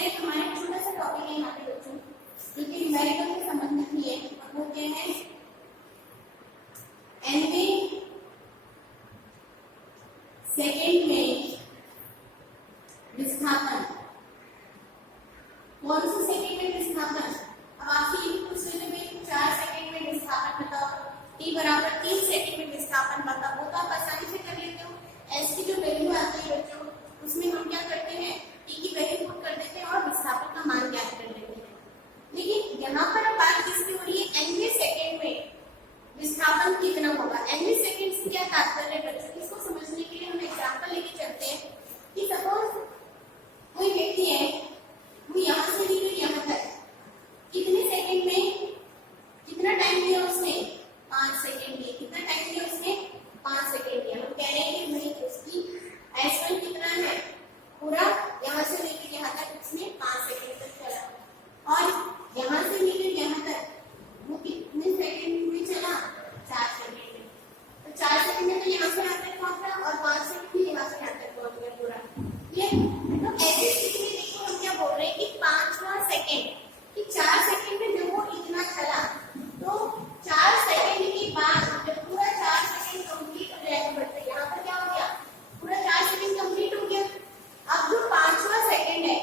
एक हमारे छोटा सा टॉपिक है यहाँ पे बच्चों, जो कि न्यूमेरिकल से संबंधित ही है। वो क्या है? एनवी सेकेंड में विस्थापन। कौन से सेकेंड में विस्थापन? अब आपसे ये पूछ रहे थे 4 सेकेंड में विस्थापन बताओ, t बराबर 3 सेकेंड में विस्थापन बताओ। वो तो आप आसानी से कर लेते हो। s की जो वैल्यू आती है बच्चों, उसमें हम क्या करते हैं, t की वैल्यू पुट कर देते हैं और विस्थापन का मान ज्ञात कर लेते हैं। लेकिन यहाँ पर अब बात किसकी हो रही है? nवें सेकेंड में विस्थापन कितना होगा। nवें सेकेंड से क्या तात्पर्य है बच्चों? इसको समझने के लिए हम एग्जांपल लेके चलते हैं कि सपोज कोई व्यक्ति है, वो यहाँ से लेकर यहाँ तक कितने सेकेंड में, कितना टाइम लिया उसने? 5 सेकेंड लिए। कितना टाइम लिया उसने? 5 सेकेंड लिया। हम कह रहे हैं कि भाई उसकी S1 कितना है, पूरा यहाँ से लेकर यहाँ तक उसने 5 सेकेंड तक चला, और यहाँ से लेकर यहाँ तक वो कितने सेकेंड में चला? 4 सेकेंड में। तो 4 सेकेंड में तो यहाँ से यहाँ तक पहुंचा और 5 सेकेंड में यहाँ से यहाँ तक पहुंच गया पूरा। ये तो ऐसे स्थिति में देखो हम क्या बोल रहे हैं कि 5वां सेकेंड, कि 4 सेकेंड में जब वो इतना चला, तो 4 सेकेंड के बाद जब पूरा 4 सेकेंड कंप्लीट हो जाएगा बच्चे, यहाँ पर क्या हो गया? पूरा 4 सेकेंड कंप्लीट हो गया। अब जो 5वां सेकेंड है,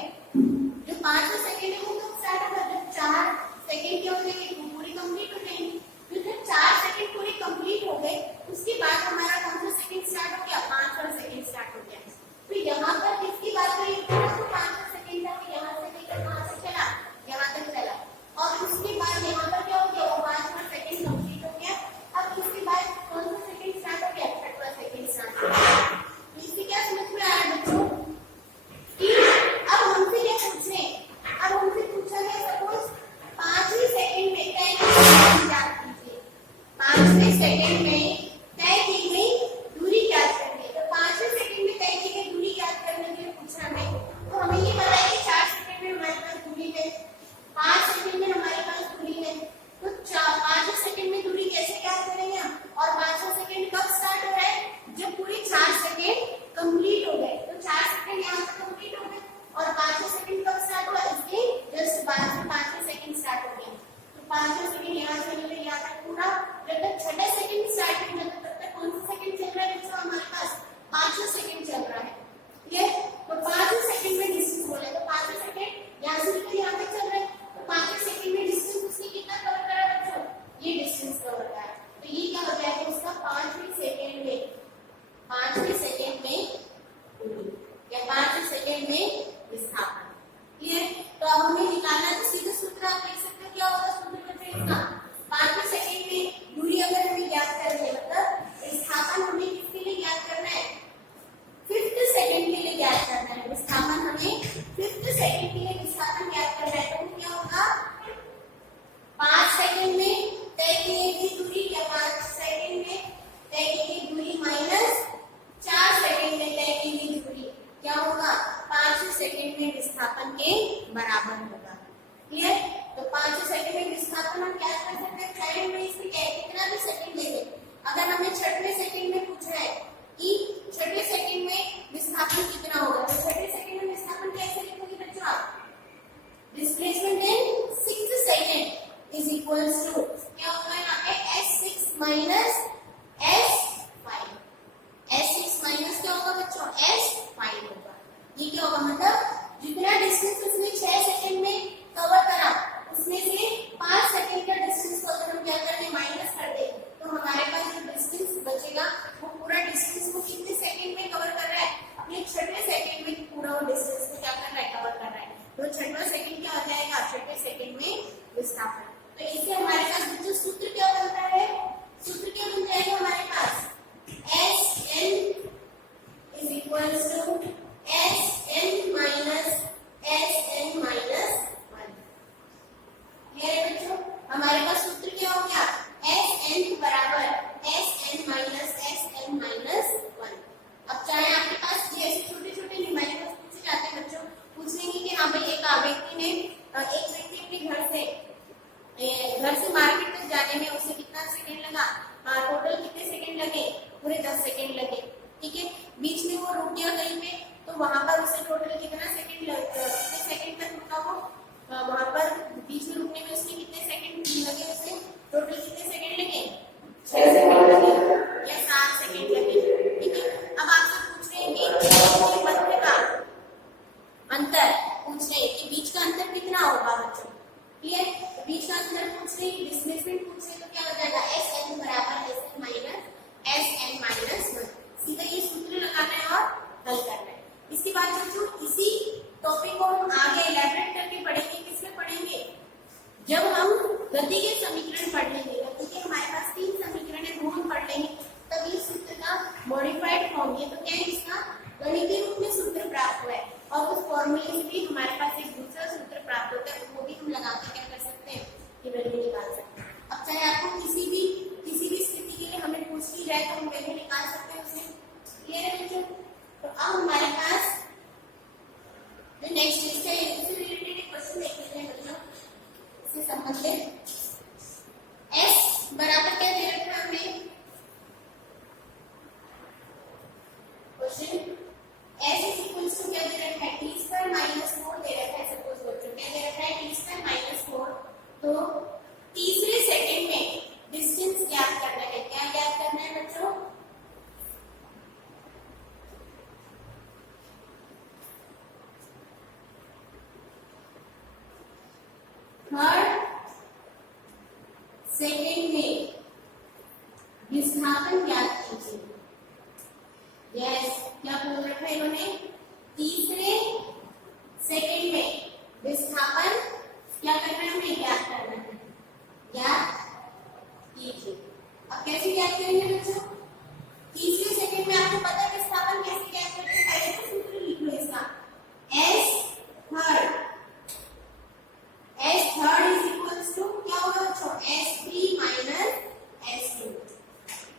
जो 5वां सेकेंड है वो कब स्टार्ट होगा? जब 4 सेकेंड क्या हो जाएंगे? पूरी कंप्लीट हो जाएंगे। तो जब 4 सेकेंड पूरे कंप्लीट हो गए, उसके बाद हमारा कौन सा सेकेंड स्टार्ट हो गया? 5वां सेकेंड स्टार्ट हो गया। तो यहाँ पर किसकी बात करें? तो 5वां सेकेंड था, यहाँ से लेकर कहाँ से चला? यहाँ तक चला, और उसके बाद यहाँ पर क्या हो गया? वो 5वां सेकेंड कंप्लीट हो गया। अब इसके बाद कौन सा सेकेंड स्टार्ट हो गया? 6वां सेकेंड स्टार्ट हो गया। तो इससे क्या समझ में आया बच्चों कि अब हमसे क्या पूछ रहे हैं? अब हमसे पूछा है सपोज 5वें सेकेंड में तय ज्ञात कीजिए। 5वें सेकेंड में तय की गई दूरी ज्ञात करनी है। तो 5वें सेकेंड में तय की गई दूरी ज्ञात करने के लिए पूछा हमें। तो हमें ये पता है कि 4 सेकेंड में हमारे पास दूरी है, 5 सेकेंड में हमारे पास दूरी है। तो 5 सेकेंड में दूरी कैसे ज्ञात करेंगे हम? और 5वां सेकेंड कब स्टार्ट हो रहा है? जब पूरे 4 सेकेंड कंप्लीट हो गए। तो 4 सेकेंड यहाँ तक कंप्लीट हो गए, और 5वां सेकेंड कब स्टार्ट हुआ? इसके जस्ट बाद में 5वां सेकेंड स्टार्ट हो गया। तो 5वां सेकेंड यहाँ से लेकर यहाँ तक पूरा, जब तक 6वां सेकेंड स्टार्ट नहीं होता तब तक कौन सा सेकेंड चल रहा है बच्चों? हमारे पास 5वां सेकेंड चल रहा है। ठीक है, तो 5वें सेकेंड में डिस्टेंस बोले तो 5वें सेकेंड यहाँ से लेकर यहाँ तक चल रहा है। तो 5वें सेकेंड में डिस्टेंस उसने कितना कवर करा बच्चों? ये डिस्टेंस कवर करा। तो ये क्या हो जाएगा उसका? 5वें सेकेंड में, 5वें सेकेंड में या 5वें सेकेंड में विस्थापन। क्लियर? तो अब हमें निकालना है, तो सीधा सूत्र आप देख सकते हो क्या होगा सूत्र बच्चों इसका? 5वें सेकेंड में दूरी अगर हमें ज्ञात करनी है, मतलब विस्थापन हमें किसके लिए ज्ञात करना है? 5th सेकेंड के लिए ज्ञात करना है। विस्थापन हमें 5th सेकेंड के लिए विस्थापन ज्ञात करना है। तो क्या होगा? 5 सेकेंड में तय की गई दूरी या 5 सेकेंड में तय की गई दूरी माइनस 4 सेकेंड में तय की गई दूरी क्या होगा? 5 सेकेंड में विस्थापन के बराबर होगा। क्लियर? तो 5 सेकेंड में विस्थापन हम क्या कर सकते हैं? चाहे हमें इसमें कितना भी सेकेंड ले लें, अगर हमें 6वें सेकेंड में पूछा है कि 6वें सेकेंड में विस्थापन कितना होगा, तो 6वें सेकेंड में विस्थापन कैसे लिखोगे बच्चों आप? Displacement in 6th second is equals to क्या होगा यहाँ पे? S6 minus S5। S6 minus क्या होगा बच्चों? S5 होगा। ये क्या होगा? मतलब जितना डिस्टेंस उसने 6 सेकेंड में कवर करा, उसमें से 5 सेकेंड का डिस्टेंस को अगर हम क्या कर दें? माइनस कर दें, तो हमारे पास जो डिस्टेंस बचेगा वो पूरा डिस्टेंस को कितने सेकेंड में कवर कर रहा है? अपने 6वें सेकेंड में पूरा वो डिस्टेंस को क्या कर रहा है? कवर कर रहा है। तो 6वां सेकेंड क्या हो जाएगा? 6वें सेकेंड में विस्थापन। तो इससे हमारे पास बच्चों सूत्र क्या बनता है? सूत्र क्या बन जाएगा हमारे पास? Sn is equals to Sn minus Sn minus 1। Clear है बच्चों? हमारे पास सूत्र क्या हो गया? Sn बराबर Sn minus Sn minus 1। अब चाहे आपके पास ये ऐसे छोटे छोटे न्यूमेरिकल्स पूछे जाते हैं बच्चों, पूछ लेंगे कि हाँ भाई एक व्यक्ति ने अपने घर से मार्केट तक जाने में उसे कितना सेकेंड लगा? टोटल कितने सेकेंड लगे? पूरे 10 सेकेंड लगे। ठीक है, बीच में वो रुक गया कहीं पे, तो वहां पर उसे टोटल कितना सेकेंड कितने सेकेंड तक आपको वहां पर बीच में रुकने में उसने कितने सेकंड लगे, उसे टोटल कितने सेकंड लगे, 6 सेकंड लगे या 7 सेकंड लगे। ठीक है, अब आपसे पूछ रहे हैं कि मध्य का अंतर पूछ रहे हैं कि बीच का अंतर कितना होगा बच्चों। क्लियर, बीच का अंतर पूछ रहे हैं, डिस्प्लेसमेंट पूछ रहे हैं, तो क्या हो जाएगा Sn बराबर Sn माइनस Sn माइनस 1। सीधा ये सूत्र लगाना है और हल करना है। इसके बाद बच्चों इसी टॉपिक को हम आगे इलैबोरेट करके पढ़ेंगे। किसमें पढ़ेंगे, जब हम गति के समीकरण पढ़ लेंगे। गति के हमारे पास 3 समीकरण है, वो हम पढ़ लेंगे, तब ये सूत्र का मॉडिफाइड फॉर्म, ये तो क्या है, इसका गणितीय रूप में सूत्र प्राप्त हुआ है और उस फॉर्मूले से भी हमारे पास एक दूसरा सूत्र प्राप्त होता है, वो भी हम लगा के क्या कर सकते हैं, ये वैल्यू निकाल सकते हैं। अब चाहे आपको किसी भी स्थिति के लिए हमें पूछ ली जाए तो हम वैल्यू निकाल सकते हैं उससे। क्लियर है बच्चों? तो अब हमारे पास जो नेक्स्ट लिस्ट है इससे रिलेटेड एक क्वेश्चन देख लेते हैं बच्चों, इससे संबंधित। S बराबर क्या दे रखा है हमें question, S is equal to क्या दे रखा है, t स्क्वायर माइनस 4 दे रखा है। सपोज बच्चों क्या दे रखा है, t स्क्वायर माइनस 4। तो तीसरे सेकंड में डिस्टेंस ज्ञात करना है। क्या ज्ञात करना है बच्चों, थर्ड सेकंड में विस्थापन ज्ञात कीजिए। यस, क्या बोल रखा है इन्होंने, तीसरे सेकंड में विस्थापन क्या करना है, हमें ज्ञात करना है, ज्ञात कीजिए। अब कैसे ज्ञात करेंगे बच्चों, तीसरे सेकंड में आपको पता है विस्थापन कैसे ज्ञात करते हैं, पहले तो सूत्र लिख लो इसका, S third is equals to क्या होगा बच्चों, S3 minus S2।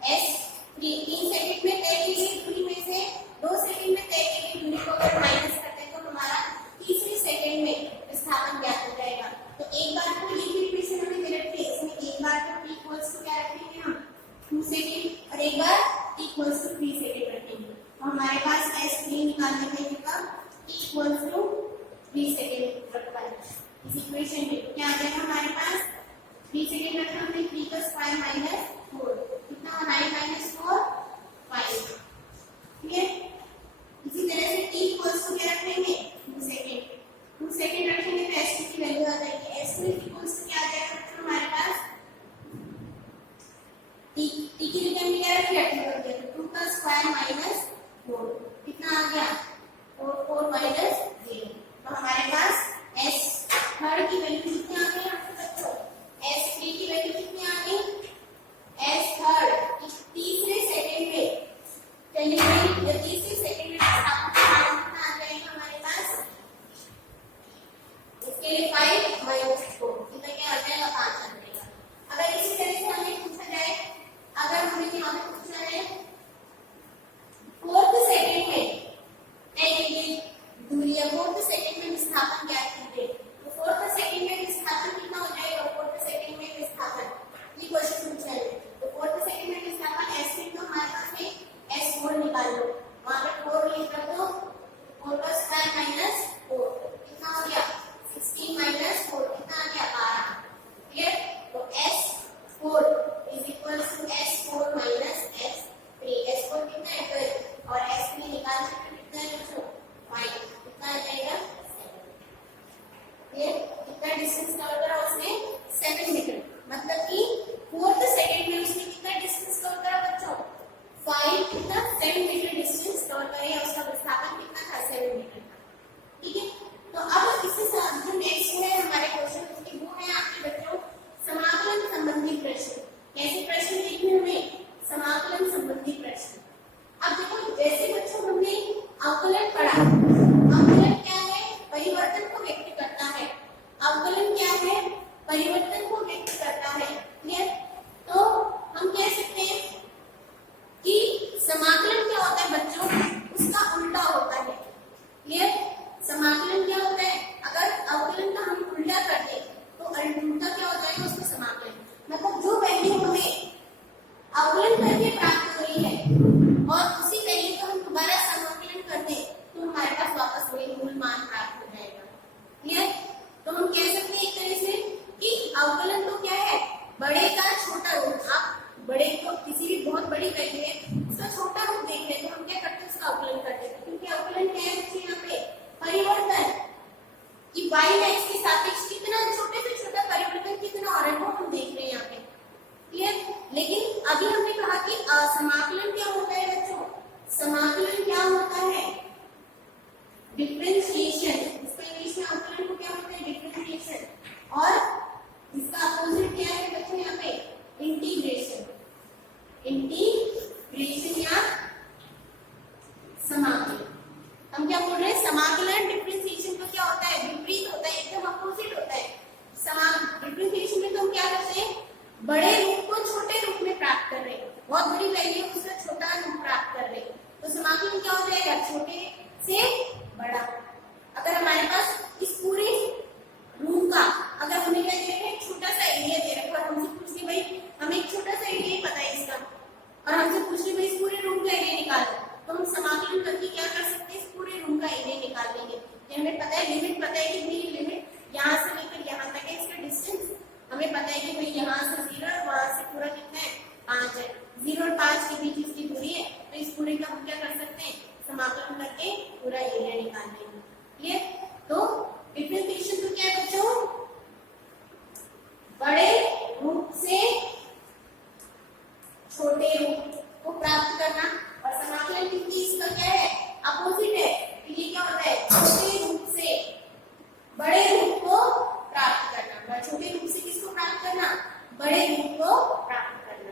S3 3 second में तय की गई दूरी में से 2 सेकंड में तय की गई दूरी को अगर माइनस करते हैं तो हमारा तीसरे सेकंड में विस्थापन ज्ञात हो जाएगा। तो एक बार को लिखित इक्वेशन हमें दे रखी है, इसमें एक बार को t इक्वल्स टू क्या रखेंगे हम 2 सेकंड और एक बार t इक्वल्स टू 3 सेकंड रखेंगे। तो हमारे पास S3 निकालने के लिए t इक्वल्स टू 3 सेकंड रखा है। इस इक्वेशन में क्या आ जाएगा हमारे पास, 3 सेकंड रखा हमने, 3 का स्क्वायर माइनस 4, कितना 9 माइनस 4 5। क्लियर, इसी तरह से t इक्वल्स टू क्या रखेंगे 2 सेकंड, 2 सेकंड रखेंगे तो s2 की वैल्यू आ जाएगी। s2 इक्वल्स टू क्या आ जाएगा बच्चों हमारे पास, t की जगह हमने क्या रख दिया, 2 का स्क्वायर माइनस 4, कितना आ गया 4 माइनस 0। तो हमारे पास s थर्ड की वैल्यू कितनी आ गई आपके बच्चों, S3 की वैल्यू कितनी आ गई, S थर्ड तीसरे सेकंड में चलिए, तीसरे सेकंड में कितना आ जाएगा हमारे पास, इसके लिए 5 माइनस 4, कितना क्या आ जाएगा 5 आ जाएगा। अगर इसी तरह से हमें पूछा जाए, अगर हमें यहाँ पे पूछना है फोर्थ सेकंड में तय की गई दूरी या फोर्थ सेकंड में विस्थापन ज्ञात कीजिए, तो फोर्थ सेकंड में विस्थापन कितना हो जाएगा, फोर्थ सेकंड में विस्थापन, ये क्वेश्चन पूछा है। तो फोर्थ सेकंड में विस्थापन S3 तो हमारे पास है, S4 निकाल लो, वहां पे 4 लिख दो, 4 का स्क्वायर माइनस 4, कितना हो गया 16 माइनस 4, कितना आ गया 12। क्लियर, तो S4 is equal to S4 minus S3, S4 कितना है 12 और S3 निकाल सकते कितना है बच्चों 5, कितना आ जाएगा 7। ये कितना डिस्टेंस कवर करा उसने 7 मीटर, मतलब कि फोर्थ सेकंड में उसने कितना डिस्टेंस कवर करा बच्चों 5, कितना 7 मीटर डिस्टेंस कवर करे, उसका विस्थापन कितना था 7 मीटर था। ठीक है, तो अब इससे जो नेक्स्ट है हमारे क्वेश्चन उसके वो है आपके बच्चों समाकलन संबंधी प्रश्न। कैसे प्रश्न देखने हमें, समाकलन संबंधी प्रश्न। अब देखो जैसे बच्चों हमने अवकलन डिफरेंशिएशन, इसका इंग्लिश में अवकलन को क्या बोलते हैं? डिफरेंशिएशन। और इसका अपोजिट क्या है बच्चों यहाँ पे? इंटीग्रेशन। इंटीग्रेशन या समाकलन। हम क्या बोल रहे हैं? समाकलन डिफरेंशिएशन का क्या होता है? विपरीत होता है, एकदम अपोजिट होता है। डिफरेंशिएशन में तो हम क्या करते हैं? बड़े रूप को छोटे रूप में प्राप्त कर रहे हैं, बहुत बड़ी वैल्यू उसका छोटा रूप प्राप्त कर रहे हैं। तो समाकलन क्या हो जाएगा? छोटे से बड़ा। अगर हमारे पास इस पूरे रूम का, अगर हमें क्या दे रखे हैं? छोटा सा एरिया दे रखा है, हमसे पूछ रहे भाई हमें एक छोटा सा एरिया ही पता है इसका, और हमसे पूछ रहे भाई इस पूरे रूम का एरिया निकालो, तो हम समाकलन करके क्या कर सकते हैं? इस पूरे रूम का एरिया निकाल लेंगे। हमें पता है, लिमिट पता है कि मेरी लिमिट यहाँ से लेकर यहाँ तक है, इसका डिस्टेंस हमें पता है कि भाई यहाँ से 0 और वहां से पूरा कितना है? 5 है। 0 और 5 के बीच इसकी दूरी है, तो इस पूरे का हम क्या कर सकते हैं? समाकलन करके पूरा एरिया निकाल लेंगे। क्लियर? तो डिफरेंशिएशन तो क्या है बच्चों? बड़े रूप से छोटे रूप को प्राप्त करना। और समाकलन क्योंकि इसका क्या है? अपोजिट है, तो ये क्या होता है? छोटे रूप से बड़े रूप को प्राप्त करना। छोटे रूप से किसको प्राप्त करना? बड़े रूप को प्राप्त करना।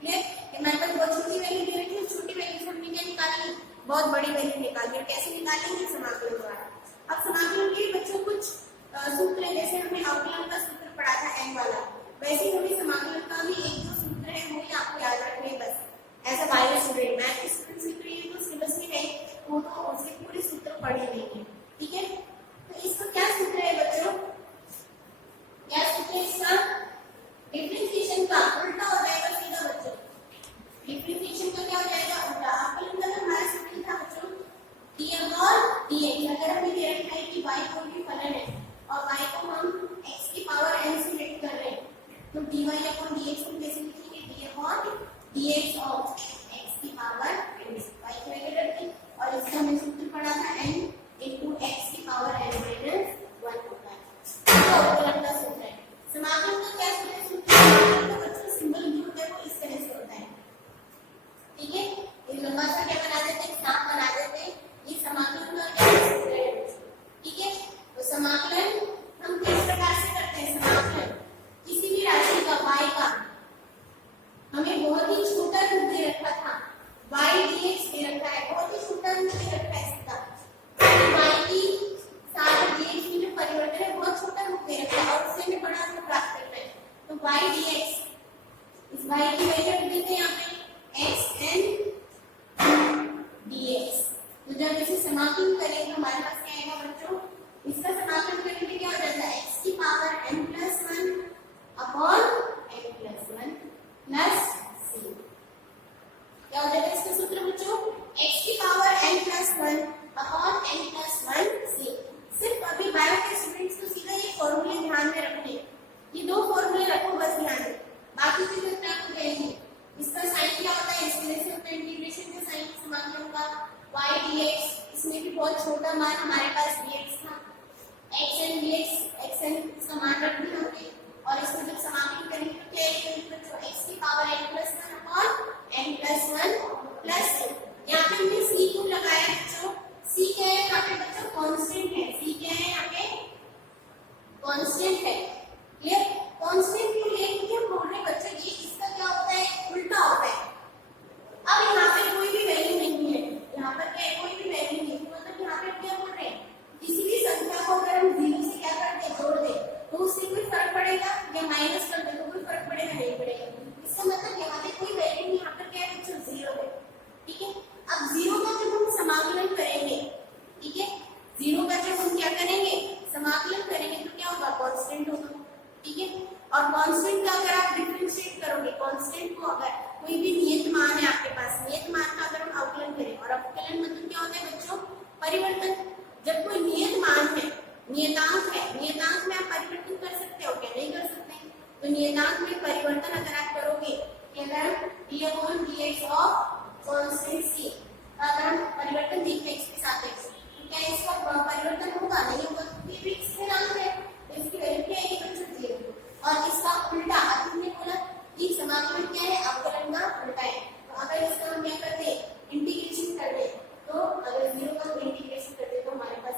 क्लियर? हमारे पास बहुत छोटी वैल्यू दे रखी है, छोटी वैल्यू से हमने क्या निकाली? बहुत बड़ी वैल्यू निकाली। और कैसे निकालेंगे? समाकलन द्वारा। अब समाकलन के बच्चों कुछ सूत्र है, जैसे हमने अवकलन का सूत्र पढ़ा था n वाला, वैसे ही हमें समाकलन का भी एक दो सूत्र है, वो ही आपको याद रखने हैं बस। As a bio student, math student से तो ये तो सिलेबस में है, वो तो उसके पूरे सूत्र पढ़े नहीं है। ठीक है? तो इसका क्या सूत्र है बच्चों? क्या सूत्र है इसका? डिफरेंशिएशन का उल्टा हो जाएगा सीधा बच्चों। डिफरेंशिएशन का क्या हो जाएगा? उल्टा। अवकलन का हमारा सूत्र था बच्चों df और dx। अगर हमें दे रखा है कि y कोई भी फलन है और y को हम x की पावर n से लिख कर रहे हैं, तो dy अपॉन dx को कैसे लिखेंगे? df और dx ऑफ x की पावर n। y की वैल्यू रख दी और इसका हमने सूत्र पढ़ा था n into x की पावर n minus 1 होता है। तो अवकलन का सूत्र है। समाकलन का क्या सूत्र है? समाकलन का बच्चों सिंबल जो होता है वो इस तरह से होता है। ठीक है? ये लंबा सा क्या बना देते हैं? सांप बना देते हैं। ये समाकलन का क्या सूत्र है? ठीक है? तो समाकलन हम किस प्रकार से करते हैं? समाकलन किसी भी राशि का y का हमें बहुत ही छोटा रूप दे रखा था, y dx दे रखा है, बहुत ही छोटा रूप दे रखा है इसका। y की साथ dx में जो परिवर्तन है बहुत छोटा रूप दे रखा है और उससे हमें बड़ा रूप प्राप्त करना है। तो y dx, इस y की वैल्यू रख देते हैं यहाँ पे xn dx। तो जब इसे समाकलन करेंगे तो हमारे पास क्या आएगा बच्चों? इसका समाकलन करने पे क्या हो जाता है? x की power n plus 1 upon n plus 1 plus c। क्या हो जाएगा इसका सूत्र बच्चों? x की power n plus 1 upon n plus 1 c। सिर्फ अभी बायो के स्टूडेंट्स को सीधा ये फॉर्मूले ध्यान में रखने, ये दो फॉर्मूले रखो बस ध्यान में, बाकी चीजें मैं आपको कहेंगे। इसका साइन क्या होता है? इस तरह से होता है इंटीग्रेशन का साइन समाकलन का। y dx, इसमें भी बहुत छोटा मान हमारे पास dx था, xn dx, xn इसका मान रख दिया हमने और इसको जब समाकलन करेंगे तो क्या आएगा बच्चों? x की power n plus 1 upon n plus 1 plus c। यहाँ पे हमने c को लगाया बच्चों। c क्या है यहाँ पे बच्चों? कांस्टेंट है। c क्या है यहाँ पे? कांस्टेंट है। क्लियर? कांस्टेंट क्यों लिए? क्योंकि हम बोल रहे बच्चों ये इसका क्या होता है? उल्टा होता है। अब यहाँ पे कोई भी वैल्यू नहीं है, यहाँ पर क्या है? कोई भी वैल्यू नहीं, मतलब यहाँ पे क्या बोल रहे हैं? किसी भी संख्या को अगर हम 0 से क्या कर दे? जोड़ दे, तो उससे कोई फर्क पड़ेगा? या माइनस कर दे तो कोई फर्क पड़ेगा? नहीं पड़ेगा। इसका मतलब यहाँ पे कोई वैल्यू नहीं, यहाँ पर क्या है बच्चों? 0 है। ठीक है? अब 0 का जब हम समाकलन करेंगे, ठीक है, 0 का जब हम क्या करेंगे? समाकलन करेंगे तो क्या होगा? कांस्टेंट होगा। ठीक है? और कांस्टेंट का अगर आप डिफरेंशिएट करोगे, कांस्टेंट को अगर कोई भी नियत मान है आपके पास, नियत मान का अगर हम अवकलन करें, और अवकलन मतलब क्या होता है बच्चों? परिवर्तन। जब कोई नियत मान है, नियतांक है, नियतांक में आप परिवर्तन कर सकते हो क्या? नहीं कर सकते। तो नियतांक में परिवर्तन अगर आप करोगे कि अगर dx ऑफ कांस्टेंट c अगर हम परिवर्तन देखें इसके सापेक्ष, तो क्या इसका परिवर्तन होगा? नहीं होगा, क्योंकि फिक्स स्थिरांक है, तो इसकी वैल्यू क्या आएगी बच्चों? 0। और इसका उल्टा तुमने बोला कि समाकलन क्या है? अवकलन का उल्टा है। तो अगर इसका हम क्या करते? इंटीग्रेशन कर दे, तो अगर 0 का इंटीग्रेशन करते तो हमारे पास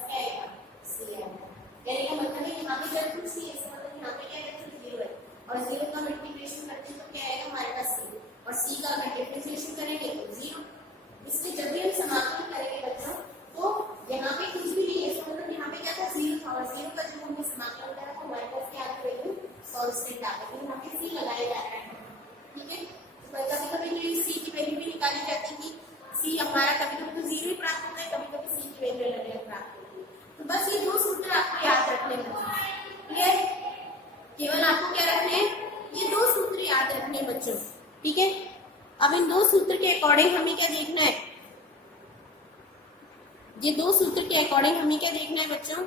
ये दो सूत्र के अकॉर्डिंग हमें क्या देखना है बच्चों,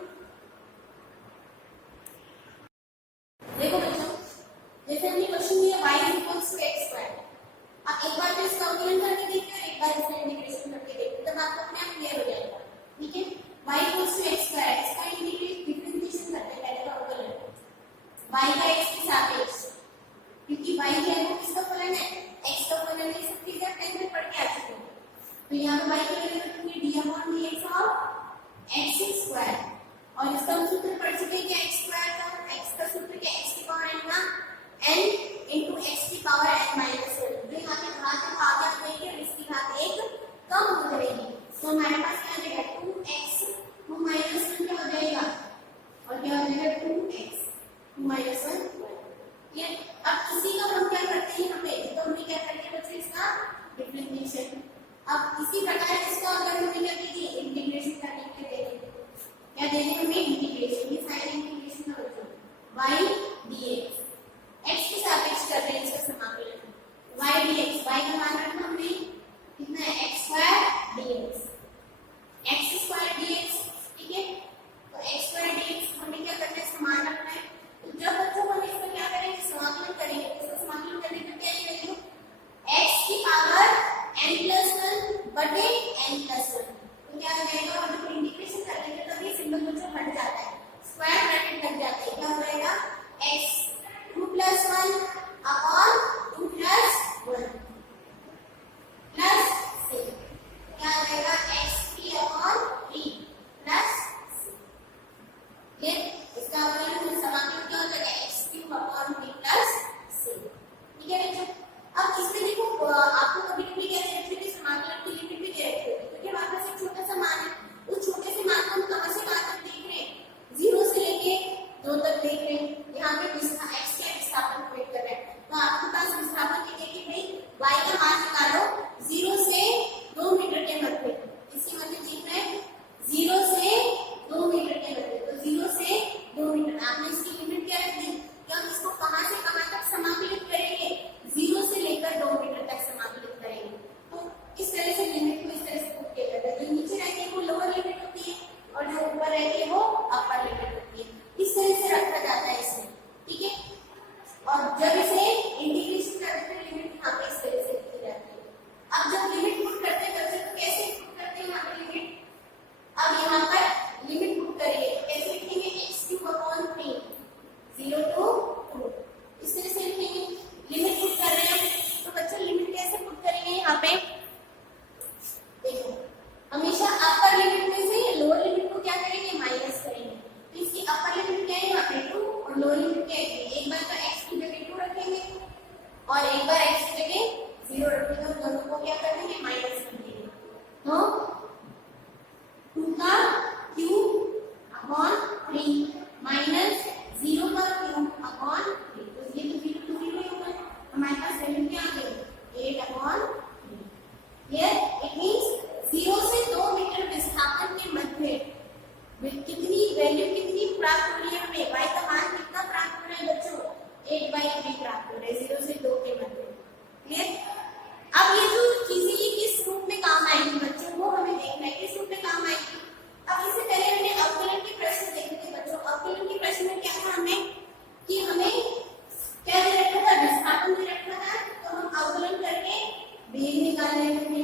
देखो बच्चों जैसे हमने क्वेश्चन दिया y equals to x square, अब एक बार तो इसका अवकलन करके देखते हैं, एक बार इसका इंटीग्रेशन करके देखते हैं, तब आपको अपने आप क्लियर हो जाएगा। ठीक है, y equals to x square, इसका डिफरेंशिएशन करते हैं पहले तो अवकलन y का x के सापेक्ष, क्योंकि y क्या है वो किसका फलन है, x का फलन है, सब चीजें आप 10 में पढ़ के आ चुके हो। तो यहाँ पे y की वैल्यू रखेंगे d/dx ऑफ x स्क्वायर, और इसका हम सूत्र पढ़ चुके हैं कि x स्क्वायर का x का सूत्र क्या x की पावर n ना n into x की पावर n minus 1, जो यहाँ पे घात है आगे आ जाएगी और इसकी घात 1 कम हो जाएगी, तो हमारे पास क्या आ जाएगा 2x 2 minus 1 क्या हो जाएगा, और क्या हो जाएगा 2x 2 minus 1। ये अब इसी का हम क्या करते हैं, यहाँ पे तो हमने क्या कर लिया बच्चों इसका डिफरेंशिएशन। अब इसी प्रकार इसका अगर हमें क्या देंगे इंटीग्रेशन करने के लिए देंगे, क्या देंगे हमें इंटीग्रेशन, ये साइन इंटीग्रेशन का बच्चों y dx, x के सापेक्ष कर रहे हैं इसका समाकलन, y dx, y का मान रखना हमने कितना है x square dx, x square dx। ठीक है, तो x स्क्वायर dx हमें क्या करना है, समान रखना है। तो जब बच्चों हम इसका क्या करेंगे, समाकलन करेंगे, इसका समाकलन करने पर क्या ये वैल्यू x की पावर n+1 बटे n+1, तो क्या हो जाएगा, और जब इंटीग्रेशन करेंगे तब ये सिंबल बच्चों हट जाता है, स्क्वायर ब्रैकेट लग जाता है, क्या हो जाएगा x 2+1 अपॉन 2+1 प्लस c, क्या आ जाएगा x3 अपॉन 3 प्लस c। ये इसका अवकलन समाकलन क्या हो जाएगा x3 अपॉन 3 प्लस c। ठीक है बच्चों, अब इसमें देखो आपको कभी कभी क्या दे रखी है, समाकलन की लिमिट भी दे रखी होगी, क्योंकि हमारे पास एक छोटा सा मान है, उस छोटे से मान को हम कहां से कहां तक देख रहे हैं, 0 से लेके 2 तक देख रहे हैं। यहाँ पे x के विस्थापन को कर रहे हैं, तो आपके पास विस्थापन के देखिए भाई y का मान निकालो 0 से 2 मीटर के मध्य, इसके मध्य देख रहे हैं 0 से 2 मीटर के मध्य, तो 0 से 2 मीटर आपने इसकी लिमिट क्या रख दी, कि हम इसको कहां से कहां तक समाकलित करेंगे, 0 से लेकर 2 मीटर तक समाकलित करेंगे। तो इस तरह से लिमिट को इस तरह से पुट किया जाता है, जो नीचे रहती है वो लोअर लिमिट होती है और जो ऊपर रहती है वो अपर लिमिट होती है, इस तरह से रखा जाता है इसमें। ठीक है, और जब इसे इंटीग्रेशन करते हैं लिमिट यहाँ पे इस तरह से लिखी जाती है। अब जब लिमिट पुट करते हैं बच्चों तो कैसे पुट करते हैं यहाँ पे लिमिट, अब यहाँ पर लिमिट पुट करेंगे कैसे लिखेंगे, x3/3 0 to 2, इस तरह से लिखेंगे। लिमिट पुट कर रहे हैं तो बच्चों लिमिट कैसे पुट करेंगे, यहाँ पे देखो हमेशा अपर लिमिट में से लोअर लिमिट को क्या करेंगे, माइनस करेंगे, तो इसकी अपर लिमिट क्या है यहाँ पे 2 और लोअर लिमिट क्या है, एक बार तो x की जगह 2 रखेंगे और एक बार x की जगह 0 रखेंगे, तो दोनों को क्या कर देंगे माइनस कर देंगे, तो 2 का क्यूब अपॉन 3 माइनस 0 का क्यूब अपॉन 3, तो ये तो 0 to 0 होगा, हमारे पास वैल्यू क्या आ गई 8/3। ये इट मींस 0 से 2 मीटर विस्थापन के मध्य कितनी वैल्यू कितनी प्राप्त हो रही है, हमें y का मान कितना प्राप्त हो रहा है बच्चों, 8/3 प्राप्त हो रहा है 0 से 2 के मध्य। क्लियर, अब ये जो चीजें ये किस रूप में काम आएगी बच्चों, वो हमें देखना है किस रूप में काम आएगी। अब इससे पहले हमने अवकलन के प्रश्न देखे थे बच्चों, अवकलन के प्रश्न में क्या था हमें, कि हमें क्या दे रखा था, विस्थापन दे रखा था, तो हम अवकलन करके वेग निकाल लेते थे,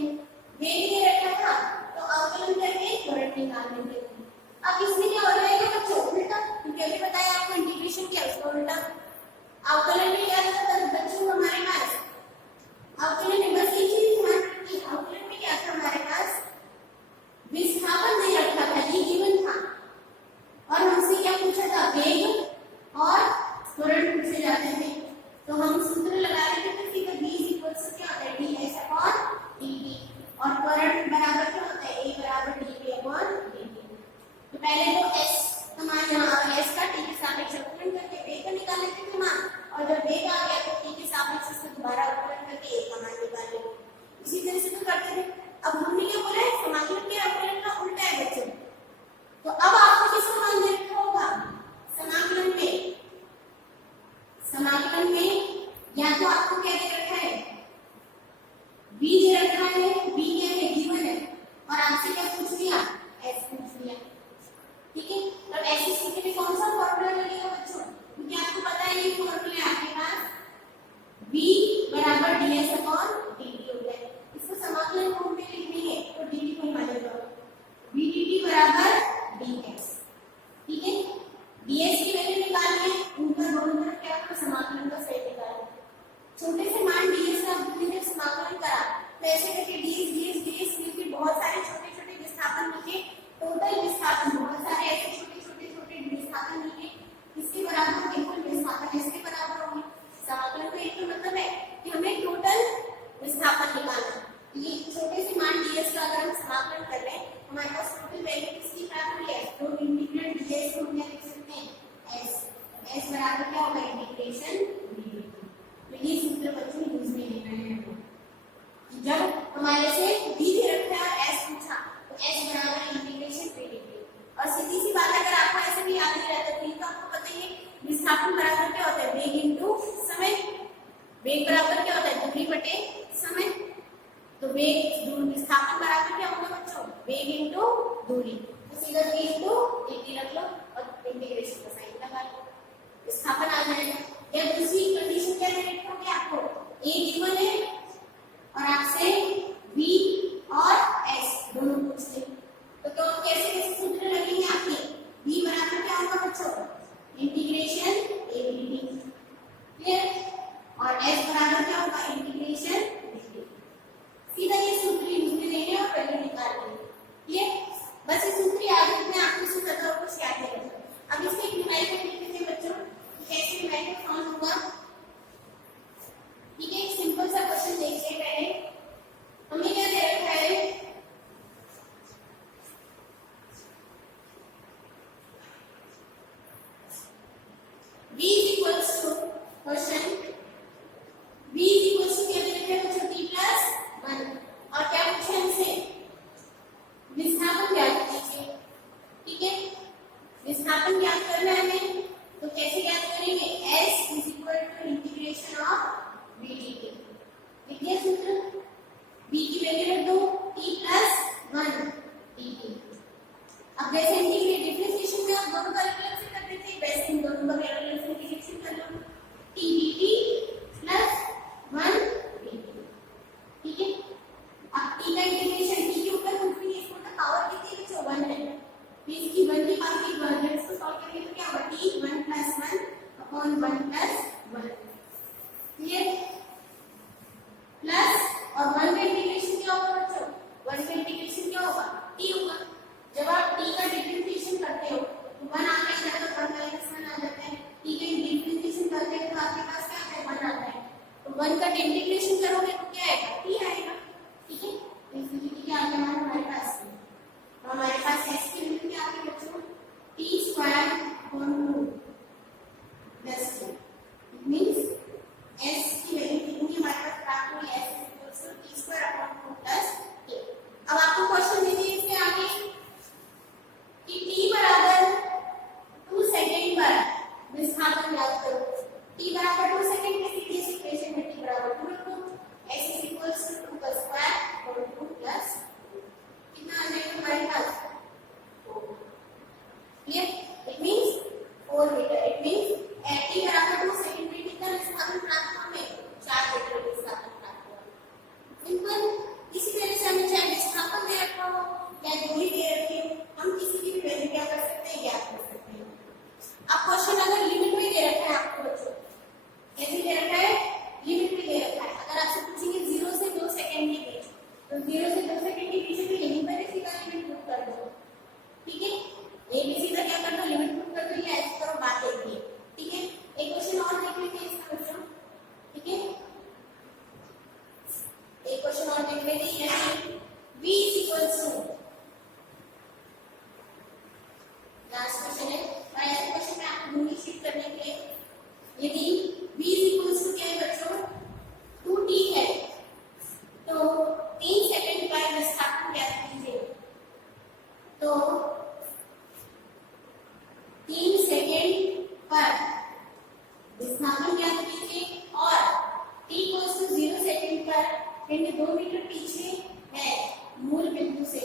वेग दे रखा था तो अवकलन करके त्वरण निकाल लेते थे। अब इसमें क्या हो जाएगा बच्चों, उल्टा, क्योंकि अभी बताया आपको इंटीग्रेशन क्या है, उसका उल्टा अवकलन में क्या था बच्चों, हमारे पास अवकलन में बस एक चीज ध्यान रखिए, अवकलन में क्या था हमारे पास विस्थापन दे रखा था, ये गिवन था, और हमसे क्या पूछा था, वेग और त्वरण पूछे जाते थे, तो हम सूत्र लगा लेते थे कि v इक्वल्स क्या होता है ds/dt, और त्वरण बराबर क्या होता है a/dv/dt। तो पहले तो s हमारे यहाँ s का t के सापेक्ष अवकलन करके वेग का निकाल लेते थे मान, और जब वेग आ गया तो t के सापेक्ष उसका दोबारा अवकलन करके a का मान निकाल लेते, इसी तरह से तो करते थे। अब हमने क्या बोला है, समाकलन के अवकलन का उल्टा है बच्चों, बराबर ds, ठीक है। ds की वैल्यू निकालनी है, ऊपर दोनों तरफ क्या करो समाकलन का सही निकालो। छोटे से मान ds का दूरी में समाकलन करा तो ऐसे करके ds मिलकर बहुत सारे छोटे छोटे विस्थापन मिले, टोटल विस्थापन बहुत सारे ऐसे छोटे छोटे विस्थापन मिले, इसके बराबर बिल्कुल विस्थापन इसके बराबर होंगे। समाकलन का एक तो मतलब है कि हमें टोटल विस्थापन निकालना है। ये छोटे से मान ds का अगर हम समाकलन कर लें हमारे पास टोटल वैल्यू किसकी प्राप्त हुई है, तो इंटीग्रल ds को हम लिख सकते हैं s बराबर क्या होगा इंटीग्रेशन dt। तो ये सूत्र बच्चों यूज में लेना है। जब हमारे से d दे रखा है s पूछा तो s बराबर इंटीग्रेशन dt। और सीधी सी बात अगर आपको ऐसे भी याद नहीं रहता तो आपको पता ही है विस्थापन बराबर क्या होता है, वेग इनटू समय। वेग बराबर क्या होता है, दूरी बटे समय। तो वेग विस्थापन बराबर क्या होगा बच्चों, वेग इनटू दूरी। तो सीधा v इनटू dt रख लो और इंटीग्रेशन का साइन लगा लो, विस्थापन आ जाएगा। या दूसरी कंडीशन क्या दे रखी होगी आपको, a गिवन है और आपसे v और s दोनों पूछ ले तो कैसे कैसे सूत्र लगेंगे आपके, v बराबर क्या होगा बच्चों इंटीग्रेशन a dt, क्लियर। और s बराबर क्या होगा इंटीग्रेशन dt। सीधा ये सूत्र यूज में लेंगे और वैल्यू निकाल लेंगे, क्लियर। बस ये सूत्र याद रखना, आपको इससे ज्यादा और कुछ याद नहीं रखना। अब इसके न्यूमेरिकल लिख लेते हैं बच्चों, कैसे न्यूमेरिकल फॉर्म होगा, ठीक है। एक सिंपल सा क्वेश्चन देखिए पहले, हमें क्या दे रखा है, v is equals to question v is equals to क्या दे रखा है बच्चों t plus 1 और क्या पूछा है हमसे विस्थापन ज्ञात कीजिए, ठीक है। विस्थापन ज्ञात करना है हमें तो कैसे ज्ञात करेंगे, s is equal to integration of v dt। लिख दिया सूत्र, v की वैल्यू रख दो t plus 1 dt। अब जैसे इंटीग्रेट डिफरेंशिएशन में आप दोनों का अलग से करते थे वैसे इन दोनों का अलग से इंटीग्रेशन कर लो, t dt plus 1 dt, ठीक है। अब t का इंटीग्रेशन t के ऊपर कुछ भी नहीं, इसको तो पावर कितनी है बच्चों 1 है, तो इसकी 1 की पावर की वर्गमूल को सॉल्व करेंगे तो क्या होगा t 1 plus 1 upon 1 plus 1, clear. Plus और 1 का इंटीग्रेशन क्या होगा बच्चों, 1 का इंटीग्रेशन क्या होगा t होगा। जब आप t का डिफरेंशिएशन करते हो तो 1 आता है इधर तो 1 minus 1 आ जाता है, t का डिफरेंशिएशन करते हैं तो आपके पास क्या आता है 1 आता है, तो 1 का इंटीग्रेशन करोगे तो क्या आएगा t आएगा, ठीक है। तो क्या आ गया हमारे पास, तो हमारे पास s की वैल्यू क्या आ गई बच्चों t square upon 2 plus 2, it means s की वैल्यू कितनी हमारे पास प्राप्त हुई, s equals to t square upon 2 plus k। अब आपको क्वेश्चन दे दिए इससे आगे कि t बराबर 2 सेकंड पर विस्थापन ज्ञात करो, t बराबर 2 सेकंड में सीधी सी इक्वेशन में t बराबर 2 रखो, s इज इक्वल्स टू 2 का स्क्वायर और 2 प्लस कितना आ जाएगा हमारे पास 4, clear. It means 4 metre, it means t बराबर 2 सेकंड में कितना विस्थापन प्राप्त हुआ हमें 4 मीटर विस्थापन प्राप्त हुआ, सिंपल। इसी तरह से हमें चाहे विस्थापन दे रखा हो या दूरी दे रखी हो, हम किसी की भी वैल्यू क्या कर सकते हैं ज्ञात कर सकते हैं। अब क्वेश्चन अगर लिमिट में दे रखा है आपको बच्चों, कैसे दे रखा है, लिमिट में दे रखा है। अगर आपसे पूछेंगे 0 से 2 सेकंड के बीच, तो 0 से 2 सेकंड के बीच में यहीं पर सीधा लिमिट पुट कर दो, ठीक है। ये भी सीधा क्या कर दो लिमिट पुट कर दो, या ऐसे करो बात एक ही, ठीक है। एक क्वेश्चन और देख लेते हैं इसका बच्चों, ठीक है। एक क्वेश्चन और देख लेते हैं, v is equals to last question है, और ऐसे क्वेश्चन में आपको दूरी शिफ्ट करने के लिए यदि v is equals to क्या है बच्चों 2t है तो 3 सेकंड का विस्थापन ज्ञात कीजिए, तो 3 सेकंड पर विस्थापन ज्ञात कीजिए और t इक्वल्स टू 0 सेकंड पर पिंड 2 मीटर पीछे है मूल बिंदु से,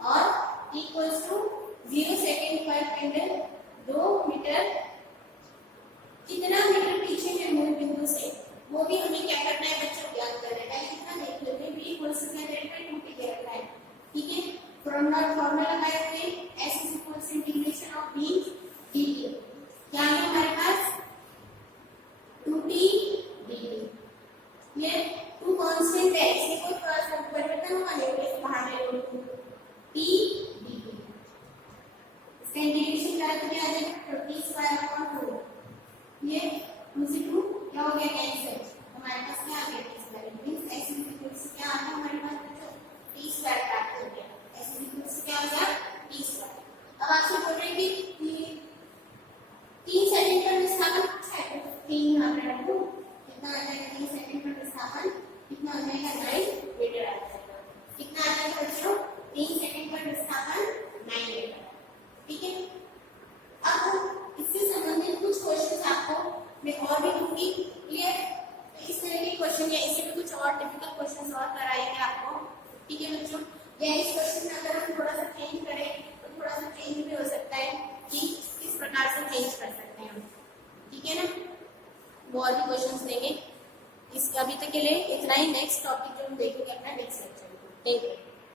और t इक्वल्स टू 0 सेकंड पर पिंड 2 मीटर कितना मीटर पीछे है मूल बिंदु से, वो भी हमें क्या करना है बच्चों ज्ञात करना है। कितना देख लेते हैं, v इक्वल्स टू क्या दे रखा है 2t दे रखा है, ठीक है। फॉर्मूला लगाए हुए s is equal to integration of b dt। क्या है हमारे पास 2t dt। ये टू कांस्टेंट है, इसमें कोई परिवर्तन हुआ नहीं, तो बाहर ले लो t dt। इसका इंटीग्रेशन करें तो क्या आ जाएगा 20/4। ये 2 से 2 क्या हो गया कैंसिल, हमारे पास क्या आ गया t² means x is equal to क्या आ गया हमारे पास बच्चों t² प्राप्त हो गया। x इज इक्वल टू क्या हो गया t²। अब आपसे बोल रहे हैं कि 3 सेकंड पर विस्थापन पूछा है तो 3 यहां पे रखो, कितना आ जाएगा 3 सेकंड पर विस्थापन कितना हो जाएगा 9 मीटर आ जाएगा। कितना आ जाएगा बच्चों 3 सेकंड पर विस्थापन 9 मीटर। ठीक है, अब इससे संबंधित कुछ क्वेश्चंस आपको मैं और भी दूंगी। क्लियर, इस तरह के क्वेश्चन या इससे भी कुछ और डिफिकल्ट क्वेश्चंस और कराएंगे आपको। ठीक है बच्चों, या इस क्वेश्चन में अगर हम थोड़ा सा चेंज करें तो थोड़ा सा चेंज भी हो सकता है कि किस प्रकार से चेंज कर सकते हैं हम। ठीक है ना, वो और भी क्वेश्चंस देंगे। इस अभी तक के लिए इतना ही। नेक्स्ट टॉपिक जो हम देखेंगे अपना नेक्स्ट लेक्चर में। Thank you.